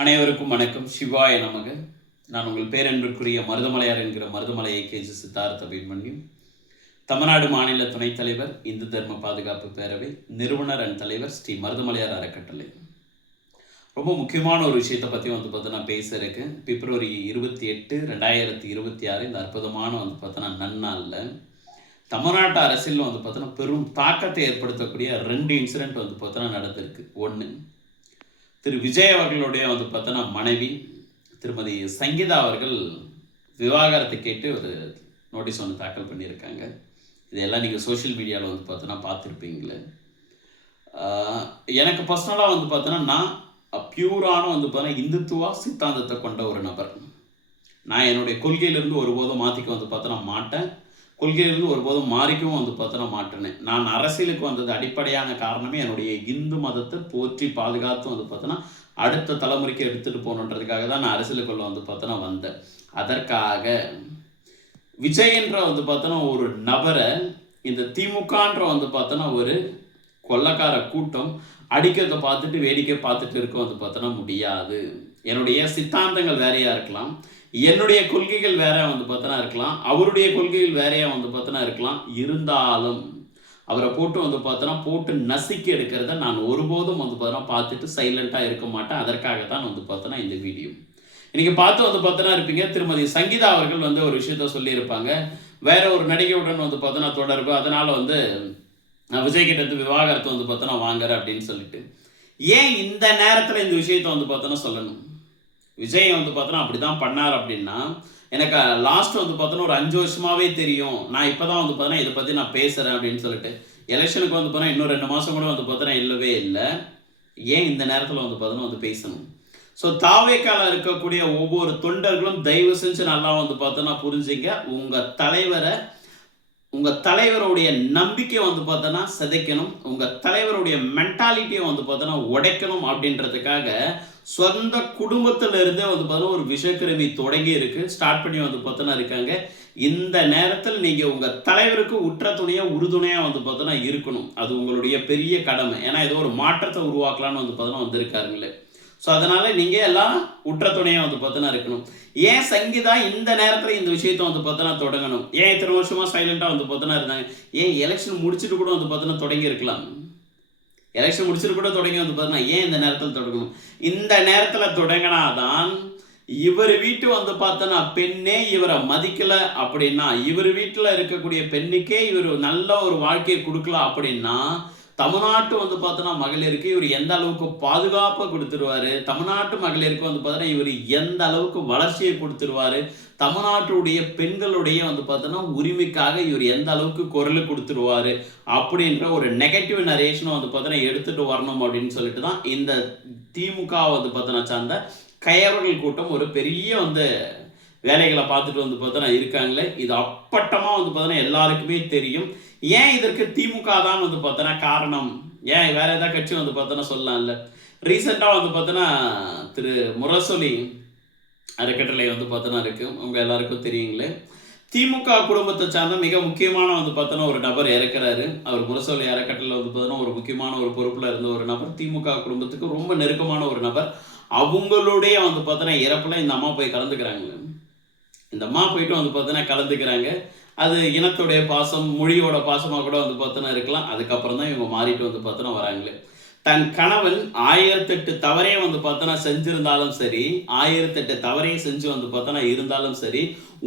அனைவருக்கும் வணக்கம். சிவாய நமக. நான் உங்கள் பேரன்பிற்குரிய மருதமலையார் என்கிற மருதமலை ஏகேஜி சித்தார்த்த அபிமன்யு, தமிழ்நாடு மாநில துணைத் தலைவர், இந்து தர்ம பாதுகாப்பு பேரவை நிறுவனர் அண்ட் தலைவர், ஸ்ரீ மருதமலையார் அறக்கட்டளை. ரொம்ப முக்கியமான ஒரு விஷயத்தை பற்றி பார்த்தீங்கன்னா பேச இருக்கேன். பிப்ரவரி 28, 2026 இந்த அற்புதமான பார்த்தீங்கன்னா நன்னாளில் தமிழ்நாட்டு அரசியலில் பார்த்தீங்கன்னா பெரும் தாக்கத்தை ஏற்படுத்தக்கூடிய 2 இன்சிடென்ட் பார்த்தீங்கன்னா நடந்திருக்கு. ஒன்று, திரு விஜய் அவர்களுடைய பார்த்தோன்னா மனைவி திருமதி சங்கீதா அவர்கள் விவாகரத்தை கேட்டு ஒரு நோட்டீஸ் தாக்கல் பண்ணியிருக்காங்க. இதெல்லாம் நீங்கள் சோஷியல் மீடியாவில் பார்த்தோன்னா பார்த்துருப்பீங்களே. எனக்கு பர்சனலாக பார்த்தோன்னா நான் பியூரான பார்த்தோன்னா இந்துத்துவா சித்தாந்தத்தை கொண்ட ஒரு நபர். நான் என்னுடைய கொள்கையிலிருந்து ஒருபோதும் மாற்றிக்க பார்த்தோன்னா மாட்டேன். கொள்கையிலிருந்து ஒருபோதும் மாறிக்கவும் பார்த்தோன்னா மாட்டேனேன். நான் அரசியலுக்கு வந்தது அடிப்படையான காரணமே என்னுடைய இந்து மதத்தை போற்றி பாதுகாத்து பார்த்தோன்னா அடுத்த தலைமுறைக்கு எடுத்துகிட்டு போகணுன்றதுக்காக தான் நான் அரசியலுக்குள்ள பார்த்தோன்னா வந்தேன். அதற்காக விஜய் என்ற பார்த்தோன்னா ஒரு நபரை இந்த திமுகன்ற பார்த்தோன்னா ஒரு கொள்ளக்கார கூட்டம் அடிக்கிறத பார்த்துட்டு வேடிக்கை பார்த்துட்டு இருக்க பார்த்தோன்னா முடியாது. என்னுடைய சித்தாந்தங்கள் வேறையாக இருக்கலாம், என்னுடைய கொள்கைகள் வேற பார்த்தோன்னா இருக்கலாம், அவருடைய கொள்கைகள் வேறையா பார்த்தோன்னா இருக்கலாம். இருந்தாலும் அவரை போட்டு பார்த்தோன்னா போட்டு நசுக்கி எடுக்கிறத நான் ஒருபோதும் பார்த்தோன்னா பார்த்துட்டு சைலண்டாக இருக்க மாட்டேன். அதற்காகத்தான் பார்த்தோன்னா இந்த வீடியோ. இன்னைக்கு பார்த்து பார்த்தோன்னா இருப்பீங்க, திருமதி சங்கீதா அவர்கள் ஒரு விஷயத்த சொல்லியிருப்பாங்க. வேற ஒரு நடிகையுடன் பார்த்தோன்னா தொடர்பு, அதனால நான் விஜய் கிட்ட விவாகரத்து பார்த்தோன்னா வாங்குறேன் அப்படின்னு சொல்லிட்டு. ஏன் இந்த நேரத்தில் இந்த விஷயத்தை பார்த்தோன்னா சொல்லணும்? விஜய் பார்த்தோன்னா அப்படி தான் பண்ணார் அப்படின்னா எனக்கு லாஸ்ட் பார்த்தோன்னா ஒரு 5 வருஷமாகவே தெரியும். நான் இப்போ தான் பார்த்தோன்னா இதை பற்றி நான் பேசுகிறேன் அப்படின்னு சொல்லிட்டு. எலெக்ஷனுக்கு பார்த்தோன்னா இன்னும் 2 மாதம் கூட பார்த்தோன்னா இல்லவே இல்லை. ஏன் இந்த நேரத்தில் பார்த்தோன்னா பேசணும்? ஸோ தாவேக்கால இருக்கக்கூடிய ஒவ்வொரு தொண்டர்களும் தயவு செஞ்சு நல்லா பார்த்தோன்னா புரிஞ்சுங்க. உங்கள் தலைவருடைய நம்பிக்கை பார்த்தோன்னா சிதைக்கணும், உங்கள் தலைவருடைய மென்டாலிட்டியை பார்த்தோன்னா உடைக்கணும் அப்படின்றதுக்காக சொந்த குடும்பத்திலிருந்தே பார்த்தோன்னா ஒரு விஷக்கிருமி தொடங்கி இருக்கு, ஸ்டார்ட் பண்ணி பார்த்தோன்னா இருக்காங்க. இந்த நேரத்தில் நீங்கள் உங்கள் தலைவருக்கு உற்ற துணையாக உறுதுணையாக பார்த்தோன்னா இருக்கணும். அது உங்களுடைய பெரிய கடமை. ஏன்னா ஏதோ ஒரு மாற்றத்தை உருவாக்கலான்னு பார்த்தோன்னா வந்திருக்காருங்களே. ஸோ அதனால் நீங்கள் எல்லாம் உற்ற துணையாக பார்த்தோன்னா இருக்கணும். ஏன் சங்கீதா இந்த நேரத்தில் இந்த விஷயத்தை பார்த்தோன்னா தொடங்கணும்? ஏன் இத்தனை வருஷமாக சைலண்டாக பார்த்தோன்னா இருந்தாங்க? ஏன் எலெக்ஷன் முடிச்சுட்டு கூட பார்த்தோன்னா தொடங்கி இருக்கலாம். எலெக்ஷன் முடிச்சுட்டு கூட தொடங்கி பார்த்தோன்னா ஏன் இந்த நேரத்தில் தொடங்கணும்? இந்த நேரத்தில் தொடங்கினாதான் இவர் வீட்டு பார்த்தோன்னா பெண்ணே இவரை மதிக்கலை அப்படின்னா, இவர் வீட்டில் இருக்கக்கூடிய பெண்ணுக்கே இவர் நல்ல ஒரு வாழ்க்கையை கொடுக்கலாம் அப்படின்னா, தமிழ்நாட்டு பார்த்தோன்னா மகளிருக்கு இவர் எந்த அளவுக்கு பாதுகாப்பை கொடுத்துருவாரு, தமிழ்நாட்டு மகளிருக்கு பார்த்தோன்னா இவர் எந்த அளவுக்கு வளர்ச்சியை கொடுத்துருவாரு, தமிழ்நாட்டுடைய பெண்களுடைய பார்த்தோன்னா உரிமைக்காக இவர் எந்த அளவுக்கு குரல் கொடுத்துருவாரு அப்படின்ற ஒரு நெகட்டிவ் நரேஷனை பார்த்தோன்னா எடுத்துகிட்டு வரணும் அப்படின்னு சொல்லிட்டு தான் இந்த திமுக பார்த்தோன்னா சார்ந்த கையவர்கள் கூட்டம் ஒரு பெரிய வேலைகளை பார்த்துட்டு பார்த்தோன்னா இருக்காங்களே. இது அப்பட்டமாக பார்த்தோன்னா எல்லாருக்குமே தெரியும். ஏன் இதற்கு திமுக தான் பார்த்தோன்னா காரணம்? ஏன் வேற ஏதாவது கட்சி பார்த்தோன்னா சொல்லலாம்ல. ரீசெண்டாக பார்த்தோன்னா திரு முரசொலி அறக்கட்டளை பார்த்தோன்னா இருக்கு, உங்க எல்லாருக்கும் தெரியுங்களே. திமுக குடும்பத்தை சார்ந்த மிக முக்கியமான பார்த்தோன்னா ஒரு நபர் இறக்குறாரு. அவர் முரசொலி அறக்கட்டளை பார்த்தோன்னா ஒரு முக்கியமான ஒரு பொறுப்பில் இருந்த ஒரு நபர், திமுக குடும்பத்துக்கு ரொம்ப நெருக்கமான ஒரு நபர். அவங்களுடைய பார்த்தோன்னா இறப்பில் இந்த அம்மா போய் கலந்துக்கிறாங்க. இந்த அம்மா போயிட்டு பார்த்தோன்னா கலந்துக்கிறாங்க. அது இனத்துடைய பாசம், மொழியோட பாசமாக கூட பார்த்தோன்னா இருக்கலாம். அதுக்கப்புறம் தான் இவங்க மாறிட்டு பார்த்தோன்னா வராங்களே. தன் கணவன் 1008 தவறே பார்த்தோன்னா செஞ்சிருந்தாலும் சரி, 1008 தவறே செஞ்சு பார்த்தோன்னா இருந்தாலும் சரி,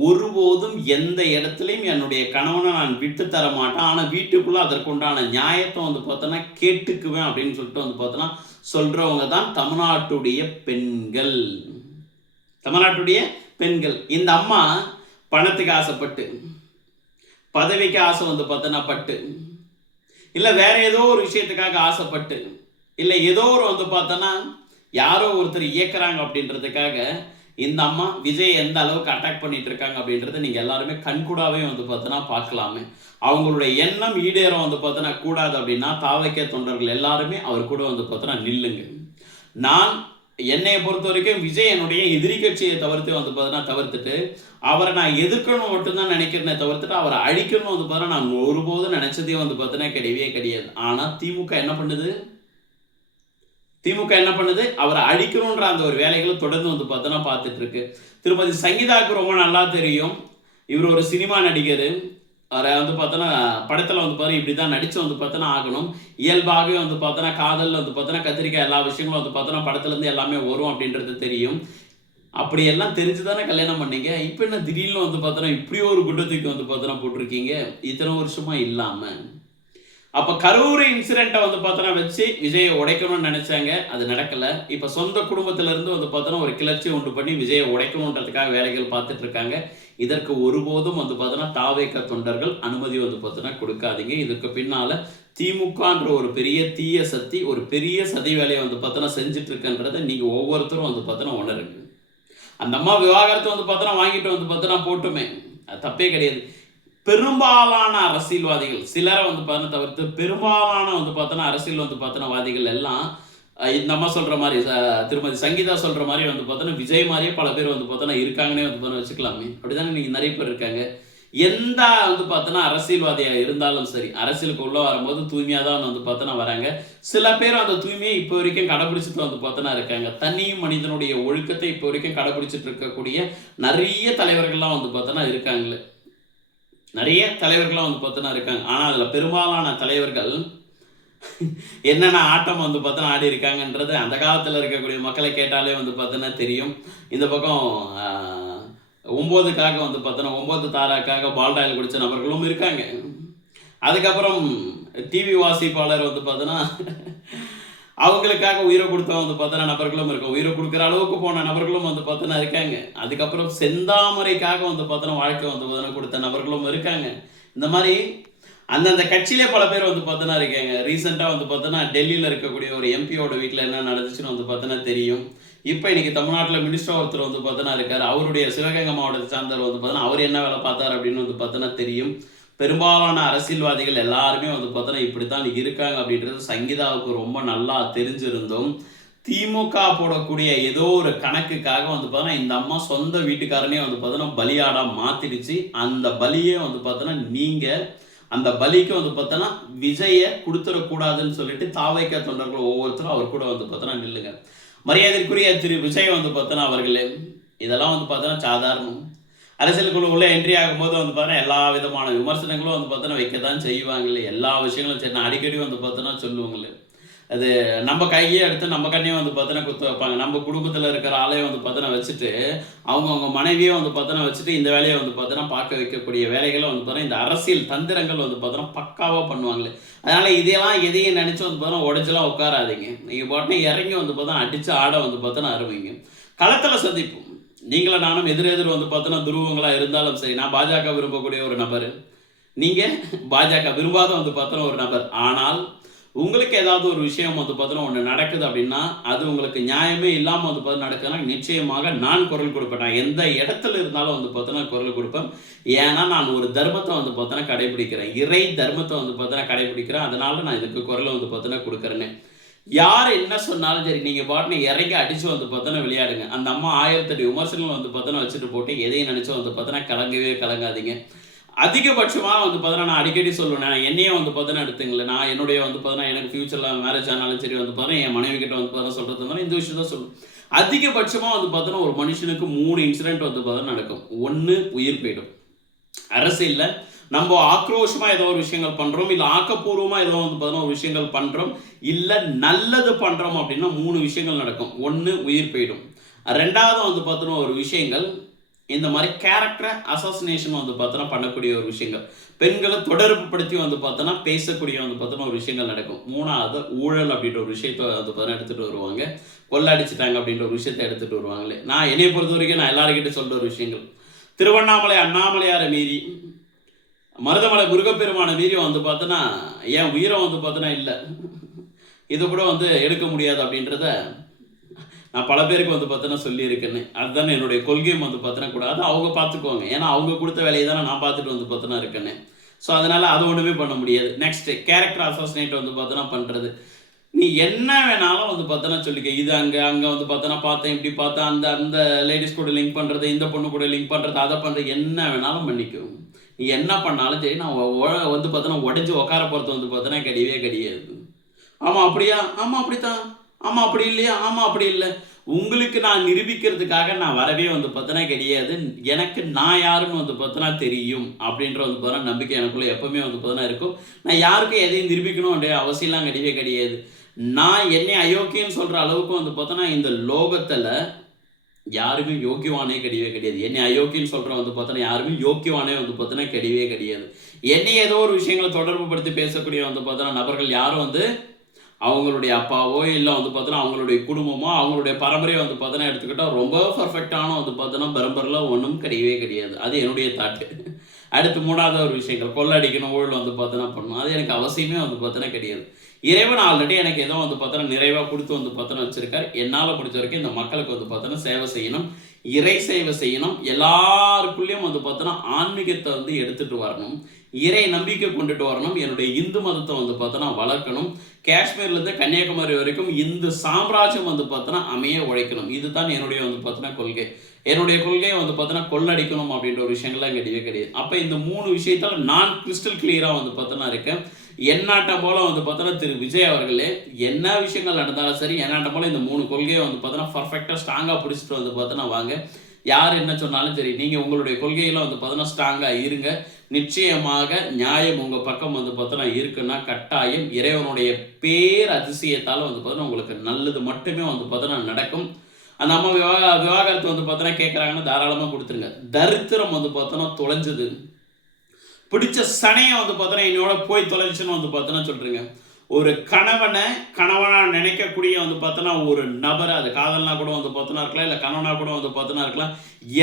ஒருபோதும் எந்த இடத்துலையும் என்னுடைய கணவனை நான் விட்டு தர மாட்டேன், ஆனால் வீட்டுக்குள்ளே அதற்குண்டான நியாயத்தை பார்த்தோன்னா கேட்டுக்குவேன் அப்படின்னு சொல்லிட்டு பார்த்தோன்னா சொல்கிறவங்க தான் தமிழ்நாட்டுடைய பெண்கள். தமிழ்நாட்டுடைய பெண்கள். இந்த அம்மா பணத்துக்கு ஆசைப்பட்டு, பதவிக்கு ஆசை பார்த்தோன்னா பட்டு, இல்லை வேற ஏதோ ஒரு விஷயத்துக்காக ஆசைப்பட்டு, இல்லை ஏதோ ஒரு பார்த்தோன்னா யாரோ ஒருத்தர் இயக்குறாங்க அப்படின்றதுக்காக இந்த அம்மா விஜய் எந்த அளவுக்கு அட்டாக் பண்ணிட்டு இருக்காங்க அப்படின்றத நீங்கள் எல்லாருமே கண்கூடாவே பார்த்தோன்னா பார்க்கலாமே. அவங்களுடைய எண்ணம் ஈடேறம் பார்த்தோன்னா கூடாது அப்படின்னா தாவைக்க தொண்டர்கள் எல்லாருமே அவர் கூட பார்த்தோன்னா நில்லுங்க. நான் என்னையை பொறுத்த வரைக்கும் விஜய் என்னுடைய எதிரி கட்சியை தவிர்த்துட்டு அவரை நான் எதிர்க்கணும் மட்டும்தான் நினைக்கிறேனே தவிர்த்துட்டு அவரை அழிக்கணும் பார்த்தா நான் ஒருபோதும் நினைச்சதே பார்த்தோன்னா கிடையவே கிடையாது. ஆனால் திமுக என்ன பண்ணுது? திமுக என்ன பண்ணுது, அவரை அழிக்கணுன்ற அந்த ஒரு வேலைகளை தொடர்ந்து வந்து பார்த்தோன்னா பார்த்துட்டு இருக்கு. திருமதி சங்கீதாவுக்கு ரொம்ப நல்லா தெரியும், இவர் ஒரு சினிமா நடிகர். அவரை வந்து பார்த்தோன்னா படத்தில் வந்து பாரு இப்படி தான் நடித்து வந்து பார்த்தோன்னா ஆகணும். இயல்பாகவே வந்து பார்த்தோன்னா காதல் வந்து பார்த்தோன்னா கத்திரிக்காய் எல்லா விஷயங்களும் வந்து பார்த்தோன்னா படத்துலேருந்து எல்லாமே வரும் அப்படின்றது தெரியும். அப்படியெல்லாம் தெரிஞ்சு தானே கல்யாணம் பண்ணீங்க. இப்போ என்ன திடீர்னு வந்து பார்த்தோன்னா இப்படி ஒரு குண்டத்துக்கு வந்து பார்த்தோன்னா போட்டிருக்கீங்க இத்தனை வருஷமா இல்லாமல். அப்போ கரூர் இன்சிடென்ட்டை வந்து பார்த்தோன்னா வச்சு விஜயை உடைக்கணும்னு நினைச்சாங்க, அது நடக்கல. இப்போ சொந்த குடும்பத்திலிருந்து வந்து பார்த்தோன்னா ஒரு கிளர்ச்சி உண்டு பண்ணி விஜயை உடைக்கணுன்றதுக்காக வேலைகள் பார்த்துட்டு இருக்காங்க. இதற்கு ஒருபோதும் வந்து பார்த்தோன்னா தாவேக தொண்டர்கள் அனுமதி வந்து பார்த்தோன்னா கொடுக்காதீங்க. இதுக்கு பின்னால திமுகன்ற ஒரு பெரிய தீய சக்தி, ஒரு பெரிய சதி வேலையை வந்து பார்த்தோன்னா செஞ்சுட்டு இருக்குன்றதை நீங்க ஒவ்வொருத்தரும் வந்து பார்த்தோன்னா உணருங்க. அந்த அம்மா விவாகரத்தை வந்து பார்த்தோன்னா வாங்கிட்டு வந்து பார்த்தோன்னா போட்டுமே, அது தப்பே கிடையாது. பெரும்பாலான அரசியல்வாதிகள், சிலரை வந்து பார்த்தோன்னா தவிர்த்து பெரும்பாலான வந்து பார்த்தோன்னா அரசியல் வந்து பார்த்தோன்னா வாதிகள் எல்லாம் இந்த அம்மா சொல்ற மாதிரி திருமதி சங்கீதா சொல்ற மாதிரி வந்து பார்த்தோன்னா விஜய் மாதிரியே பல பேர் வந்து பார்த்தோன்னா இருக்காங்கன்னே வந்து பார்த்தோன்னா வச்சுக்கலாமே. அப்படிதானே இன்னைக்கு நிறைய பேர் இருக்காங்க. எந்த வந்து பார்த்தோன்னா அரசியல்வாதியா இருந்தாலும் சரி, அரசியலுக்கு உள்ள வரும்போது தூய்மையா தான் வந்து பார்த்தோன்னா வராங்க. சில பேர் அந்த தூய்மையை இப்போ வரைக்கும் கடைபிடிச்சிட்டு வந்து பார்த்தோன்னா இருக்காங்க. தனி மனிதனுடைய ஒழுக்கத்தை இப்போ வரைக்கும் கடைபிடிச்சிட்டு இருக்கக்கூடிய நிறைய தலைவர்கள்லாம் வந்து பார்த்தோன்னா இருக்காங்களே. நிறைய தலைவர்கள்லாம் வந்து பார்த்தோன்னா இருக்காங்க. ஆனால் அதில் பெரும்பாலான தலைவர்கள் என்னென்ன ஆட்டம் வந்து பார்த்தோன்னா ஆடி இருக்காங்கன்றது அந்த காலத்தில் இருக்கக்கூடிய மக்களை கேட்டாலே வந்து பார்த்தோன்னா தெரியும். இந்த பக்கம் 9க்காக வந்து பார்த்தோன்னா 9 தாராக்காக பால்டாயில் குடித்த நபர்களும் இருக்காங்க. அதுக்கப்புறம் டிவி வாசிப்பாளர் வந்து பார்த்தோன்னா அவங்களுக்காக உயிரை கொடுத்த வந்து பார்த்தோன்னா நபர்களும் இருக்கும். உயிரை கொடுக்குற அளவுக்கு போன நபர்களும் வந்து பார்த்தோன்னா இருக்காங்க. அதுக்கப்புறம் செந்தாமரைக்காக வந்து பார்த்தோன்னா வாழ்க்கை வந்து பார்த்தோன்னா கொடுத்த நபர்களும் இருக்காங்க. இந்த மாதிரி அந்தந்த கட்சியிலே பல பேர் வந்து பார்த்தோன்னா இருக்காங்க. ரீசெண்டாக வந்து பார்த்தோன்னா டெல்லியில் இருக்கக்கூடிய ஒரு எம்பியோட வீட்டில் என்ன நடந்துச்சுன்னு வந்து பார்த்தோன்னா தெரியும். இப்போ இன்னைக்கு தமிழ்நாட்டில் மினிஸ்டர் ஒருத்தர் வந்து பார்த்தோன்னா இருக்கார். அவருடைய சிவகங்கை மாவட்டத்தை சார்ந்தவர் வந்து பார்த்தோன்னா அவர் என்ன வேலை பார்த்தார் அப்படின்னு வந்து பார்த்தோன்னா தெரியும். பெரும்பாலான அரசியல்வாதிகள் எல்லாருமே வந்து பார்த்தோன்னா இப்படித்தான் இருக்காங்க அப்படின்றது சங்கீதாவுக்கு ரொம்ப நல்லா தெரிஞ்சிருந்தும், திமுக போடக்கூடிய ஏதோ ஒரு கணக்குக்காக வந்து பார்த்தோன்னா இந்த அம்மா சொந்த வீட்டுக்காரனே வந்து பார்த்தோன்னா பலியாடா மாத்திடுச்சு. அந்த பலியே வந்து பார்த்தோன்னா நீங்க அந்த பலிக்கு வந்து பார்த்தோன்னா விஜயை கொடுத்துடக்கூடாதுன்னு சொல்லிட்டு தாவைக்க தொண்டர்கள் ஒவ்வொருத்தரும் அவர் கூட வந்து பார்த்தோன்னா நில்லுங்க. மரியாதைக்குரிய திரு விஜய் வந்து பார்த்தோன்னா அவர்களே, இதெல்லாம் வந்து பார்த்தோன்னா சாதாரணம். அரசியலுக்குள்ள உள்ள என்ட்ரி ஆகும்போது வந்து பார்த்தோன்னா எல்லா விதமான விமர்சனங்களும் வந்து பார்த்தோன்னா வைக்க தான் செய்வாங்களே. எல்லா விஷயங்களும் சரி நான் அடிக்கடி வந்து பார்த்தோன்னா சொல்லுவாங்களே. அது நம்ம கையே எடுத்து நம்ம கண்ணையே வந்து பார்த்தோன்னா குத்த வைப்பாங்க. நம்ம குடும்பத்தில் இருக்கிற ஆளையும் வந்து பார்த்தோன்னா வச்சுட்டு அவங்க மனைவியே வந்து பார்த்தோன்னா வச்சுட்டு இந்த வேலையை வந்து பார்த்தோன்னா பார்க்க வைக்கக்கூடிய வேலைகளை வந்து பார்த்தோன்னா இந்த அரசியல் தந்திரங்கள் வந்து பார்த்தோன்னா பக்காவாக பண்ணுவாங்களே. அதனால் இதையெல்லாம் எதையும் நினச்சி வந்து பார்த்தோன்னா உடச்செல்லாம் உட்காராதீங்க. நீங்கள் பாட்டு இறங்கி வந்து பார்த்தோன்னா அடித்து ஆட வந்து பார்த்தோன்னா அருவீங்க. களத்தில் சந்திப்போம். நீங்களும் நானும் எதிரெதிர் வந்து பார்த்தோன்னா துருவங்களாக இருந்தாலும் சரி, நான் பாஜக விரும்பக்கூடிய ஒரு நபர், நீங்கள் பாஜக விரும்பாத வந்து பார்த்தோன்னா ஒரு நபர். ஆனால் உங்களுக்கு ஏதாவது ஒரு விஷயம் வந்து பார்த்தோன்னா ஒன்று நடக்குது அப்படின்னா அது உங்களுக்கு நியாயமே இல்லாமல் வந்து பார்த்தா நடக்குதுன்னா நிச்சயமாக நான் குரல் கொடுப்பேன். நான் எந்த இடத்துல இருந்தாலும் வந்து பார்த்தோன்னா குரல் கொடுப்பேன். ஏன்னா நான் ஒரு தர்மத்தை வந்து பார்த்தோன்னா கடைபிடிக்கிறேன். இறை தர்மத்தை வந்து பார்த்தோன்னா கடைபிடிக்கிறேன். அதனால நான் இதுக்கு குரலை வந்து பார்த்தோன்னா கொடுக்குறேன்னு. யார் என்ன சொன்னாலும் சரி, நீங்கள் பாட்டுன்னு இறங்கி அடித்து வந்து பார்த்தோன்னா விளையாடுங்க. அந்த அம்மா 1008 விமர்சனங்கள் வந்து பார்த்தோன்னா வச்சுட்டு போட்டு எதையும் நினச்சி வந்து பார்த்தோன்னா கலங்கவே கலங்காதீங்க. அதிகபட்சமாக வந்து பார்த்தோன்னா நான் அடிக்கடி சொல்லுவேன், என்னையே வந்து பார்த்தோன்னா எடுத்துங்களேன். நான் என்னுடைய வந்து பார்த்தோன்னா எனக்கு ஃபியூச்சரில் மேரேஜ் ஆனாலும் சரி வந்து பார்த்தோன்னா என் மனைவி கிட்ட வந்து பார்த்தோன்னா சொல்கிறது மாதிரி இந்த விஷயம் தான் சொல்லுவேன். அதிகபட்சமாக வந்து பார்த்தோன்னா ஒரு மனுஷனுக்கு 3 இன்சிடென்ட் வந்து பார்த்தோன்னா நடக்கும். 1 உயிர் போயிடும். அரசியலில் நம்ம ஆக்ரோஷமா ஏதோ ஒரு விஷயங்கள் பண்றோம், இல்ல ஆக்கப்பூர்வமா ஏதோ வந்து பார்த்தோன்னா ஒரு விஷயங்கள் பண்றோம், இல்ல நல்லது பண்றோம் அப்படின்னா 3 விஷயங்கள் நடக்கும். 1 உயிர் போயிடும். 2வது வந்து பார்த்தோன்னா ஒரு விஷயங்கள் இந்த மாதிரி கேரக்டர் அசாசினேஷன் வந்து பார்த்தோன்னா பண்ணக்கூடிய ஒரு விஷயங்கள், பெண்களை தொடர்பு படுத்தி வந்து பார்த்தோன்னா பேசக்கூடிய வந்து பார்த்தோன்னா ஒரு விஷயங்கள் நடக்கும். 3வது ஊழல் அப்படின்ற ஒரு விஷயத்தை வந்து பார்த்தோன்னா எடுத்துட்டு வருவாங்க. கொள்ளடிச்சிட்டாங்க அப்படின்ற ஒரு விஷயத்தை எடுத்துட்டு வருவாங்களே. நான் என்னைய பொறுத்த வரைக்கும் நான் எல்லாருக்கிட்ட சொல்ற ஒரு விஷயங்கள், திருவண்ணாமலை அண்ணாமலையாரை மீறி மருதமலை முருகப்பெருமான மீறி வந்து பார்த்தோன்னா என் உயிரை வந்து பார்த்தோன்னா இல்லை, இதை கூட வந்து எடுக்க முடியாது அப்படின்றத நான் பல பேருக்கு வந்து பார்த்தோன்னா சொல்லியிருக்கேன்னு. அதுதானே என்னுடைய கொள்கையும் வந்து பார்த்தோன்னா கூட அதை அவங்க பார்த்துக்குவாங்க. ஏன்னா அவங்க கொடுத்த வேலையை தானே நான் பார்த்துட்டு வந்து பார்த்தோன்னா இருக்கேன்னு. ஸோ அதனால் அது ஒன்றுமே பண்ண முடியாது. நெக்ஸ்ட்டு கேரக்டர் அசாசினேட் வந்து பார்த்தோன்னா பண்ணுறது. நீ என்ன வேணாலும் வந்து பார்த்தோன்னா சொல்லிக்க. இது அங்கே வந்து பார்த்தோன்னா பார்த்தேன், இப்படி பார்த்தேன், அந்த அந்த லேடிஸ் கூட லிங்க் பண்ணுறது, இந்த பொண்ணு கூட லிங்க் பண்ணுறது, அதை பண்ணுறது, என்ன வேணாலும் பண்ணிக்கும். நீ என்ன பண்ணாலும் சரி, நான் வந்து பார்த்தோன்னா உடஞ்சி உட்கார போகிறது வந்து பார்த்தோன்னா கிடையவே கிடையாது. ஆமாம் அப்படியா, ஆமாம் அப்படித்தான், ஆமா அப்படி இல்லையா? ஆமா அப்படி இல்ல. உங்களுக்கு நான் நிரூபிக்கிறதுக்காக நான் வரவே வந்து பார்த்தீங்கன்னா கிடையாது. எனக்கு நான் யாருன்னு வந்து பார்த்தீங்கன்னா தெரியும். அப்படின்ற வந்து பார்த்தீங்கன்னா நம்பிக்கை எனக்குள்ள எப்பவுமே வந்து பார்த்தீங்கன்னா இருக்கும். நான் யாருக்கும் எதையும் நிரூபிக்கணும் அப்படின்ற அவசியம்லாம் கிடையவே கிடையாது. நான் என்னை அயோக்கியன்னு சொல்ற அளவுக்கு வந்து பார்த்தீங்கன்னா இந்த லோகத்துல யாருமே யோக்கியவானே கிடையவே கிடையாது. என்னை அயோக்கியன்னு சொல்றவன் வந்து பார்த்தீங்கன்னா யாருமே யோக்கியவானே வந்து பார்த்தீங்கன்னா கிடையவே கிடையாது. என்னை ஏதோ ஒரு விஷயங்கள தொடர்பு படுத்தி பேசக்கூடிய வந்து பார்த்தீங்கன்னா நபர்கள் யாரும் வந்து அவங்களுடைய அப்பாவோ, இல்ல வந்து பார்த்தீங்கன்னா, அவங்களுடைய குடும்பமோ, அவங்களுடைய பரம்பரைய வந்து பார்த்தீங்கன்னா எடுத்துக்கிட்டா, ரொம்ப பெர்ஃபெக்ட்டான வந்து பார்த்தீங்கன்னா, பரம்பரைலாம் ஒண்ணும் கிடையவே கிடையாது. அது என்னுடைய தாட்டு. அடுத்து 3வது ஒரு விஷயங்கள், கொள்ளை அடிக்கணும், ஊழல் வந்து பார்த்தீங்கன்னா பண்ணணும். அது எனக்கு அவசியமே வந்து பார்த்தீங்கன்னா கிடையாது. இறைவன் ஆல்ரெடி எனக்கு ஏதோ வந்து பார்த்தீங்கன்னா, நிறைவா குடுத்து வந்து பார்த்தீங்கன்னா வச்சிருக்காரு. என்னால முடிஞ்ச வரைக்கும் இந்த மக்களுக்கு வந்து பார்த்தீங்கன்னா, சேவை செய்யணும். இறை சேவை செய்யணும். எல்லாருக்குள்ளயும் வந்து பார்த்தீங்கன்னா, ஆன்மீகத்த வந்து எடுத்துட்டு வரணும். இறை நம்பிக்கை கொண்டுட்டு வரணும். என்னுடைய இந்து மதத்த வந்து பார்த்தீங்கன்னா வளர்க்கணும். காஷ்மீர்லேருந்து கன்னியாகுமரி வரைக்கும் இந்து சாம்ராஜ்யம் வந்து பார்த்தீங்கன்னா அமைய உழைக்கணும். இதுதான் என்னுடைய வந்து பார்த்தீங்கன்னா கொள்கை. என்னுடைய கொள்கையை வந்து பார்த்தீங்கன்னா கொள்ளடிக்கணும் அப்படின்ற ஒரு விஷயங்கள்லாம் கிடையவே கிடையாது. அப்ப இந்த 3 விஷயத்தால நான் கிறிஸ்டல் கிளியரா வந்து பார்த்தீங்கன்னா இருக்கேன். எந்நாட்டம் போல வந்து பார்த்தீங்கன்னா திரு விஜய் அவர்களே, என்ன விஷயங்கள் நடந்தாலும் சரி, எந்நாட்டம் போல இந்த 3 கொள்கையை வந்து பார்த்தீங்கன்னா பெர்ஃபெக்ட்டா ஸ்ட்ராங்கா பிடிச்சிட்டு வந்து பார்த்தீங்கன்னா வாங்க. யார் என்ன சொன்னாலும் சரி, நீங்க உங்களுடைய கொள்கையில வந்து பார்த்தீங்கன்னா ஸ்ட்ராங்கா இருங்க. நிச்சயமாக நியாயம் உங்க பக்கம் வந்து பார்த்தீங்கன்னா இருக்குன்னா, கட்டாயம் இறைவனுடைய பேர் அதிசயத்தால வந்து பார்த்தீங்கன்னா உங்களுக்கு நல்லது மட்டுமே வந்து பார்த்தீங்கன்னா நடக்கும். அந்த அம்மா விவாகரத்து வந்து பார்த்தீங்கன்னா கேட்குறாங்கன்னா தாராளமா குடுத்துருங்க. தரித்திரம் வந்து பார்த்தோன்னா தொலைஞ்சது. பிடிச்ச சனைய வந்து பார்த்தோன்னா, என்னோட போய் தொலைஞ்சுச்சுன்னு வந்து பார்த்தோன்னா சொல்றேங்க. ஒரு கணவனா நினைக்கக்கூடிய வந்து பார்த்தோன்னா, ஒரு நபர அது காதலனா கூட வந்து பார்த்தோன்னா இருக்கலாம், இல்ல கணவனா கூட வந்து பார்த்தோன்னா இருக்கலாம்.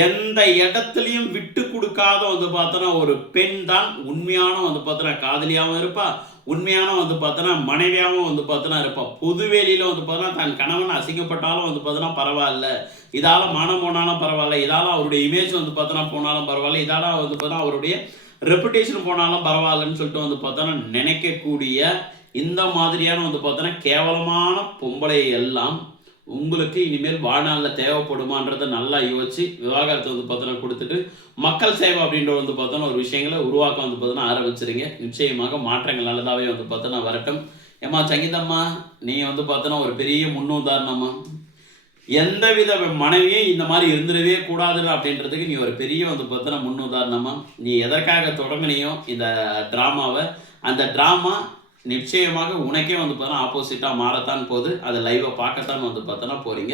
எந்த இடத்திலயும் விட்டு குடுக்காத வந்து பார்த்தோன்னா, ஒரு பெண் தான் உண்மையான வந்து பார்த்தோன்னா காதலியாவும் இருப்பா. உண்மையான வந்து பார்த்தோன்னா, மனைவியாவும் வந்து பார்த்தோன்னா இருப்பா. பொதுவெளியில வந்து பார்த்தோன்னா, தன் கணவன் அசிங்கப்பட்டாலும் வந்து பார்த்தோன்னா பரவால்ல. இதால மானம் போனாலும் பரவால்ல. இதால அவருடைய இமேஜ் வந்து பார்த்தோன்னா போனாலும் பரவால்ல. இதால வந்து பார்த்தோன்னா அவருடைய ரெப்புடேஷன் போனாலும் பரவாயில்லன்னு சொல்லிட்டு வந்து பார்த்தோன்னா நினைக்கக்கூடிய இந்த மாதிரியான வந்து பார்த்தோன்னா கேவலமான பொம்பளை எல்லாம் உங்களுக்கு இனிமேல் வாழ்நாள்ல தேவைப்படுமான்றத நல்லா யோசிச்சு விவாகரத்து வந்து பார்த்தோன்னா குடுத்துட்டு, மக்கள் சேவை அப்படின்ற வந்து பார்த்தோன்னா ஒரு விஷயங்கள உருவாக்க வந்து பார்த்தோன்னா ஆரம்பிச்சுருங்க. நிச்சயமாக மாற்றங்கள் நல்லதாவே வந்து பார்த்தோன்னா வரட்டும். ஏம்மா சங்கீதம்மா, நீ வந்து பார்த்தோன்னா ஒரு பெரிய முன்னுதாரணம்மா. எந்தவித மனைவியும் இந்த மாரி இருந்துடவே கூடாதுன்னு அப்படின்றதுக்கு நீ ஒரு பெரிய வந்து பார்த்தோன்னா முன்னுதாரணமா. நீ எதற்காக தொடங்குனியோ இந்த டிராமாவ, அந்த டிராமா நிச்சயமாக உனக்கே வந்து பார்த்தோன்னா ஆப்போசிட்டா மாறத்தான் போது. அத லைவா பார்க்கத்தான் வந்து பார்த்தோன்னா போறீங்க.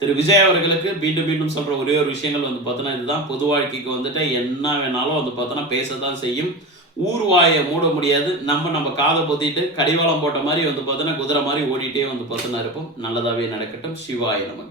திரு விஜய் அவர்களுக்கு மீண்டும் மீண்டும் சொல்ற ஒரே ஒரு விஷயங்கள் வந்து பார்த்தோன்னா இதுதான். பொது வாழ்க்கைக்கு வந்துட்டு என்ன வேணாலும் வந்து பார்த்தோன்னா பேசத்தான் செய்யும். ஊர் வாய மூட முடியாது. நம்ம காத பொத்திட்டு கடிவாளம் போட்ட மாரி வந்து பார்த்தோன்னா குதிரை மாரி ஓடிட்டே வந்து பார்த்தோன்னா இருப்போம். நல்லதாவே நடக்கட்டும். சிவாய நமக.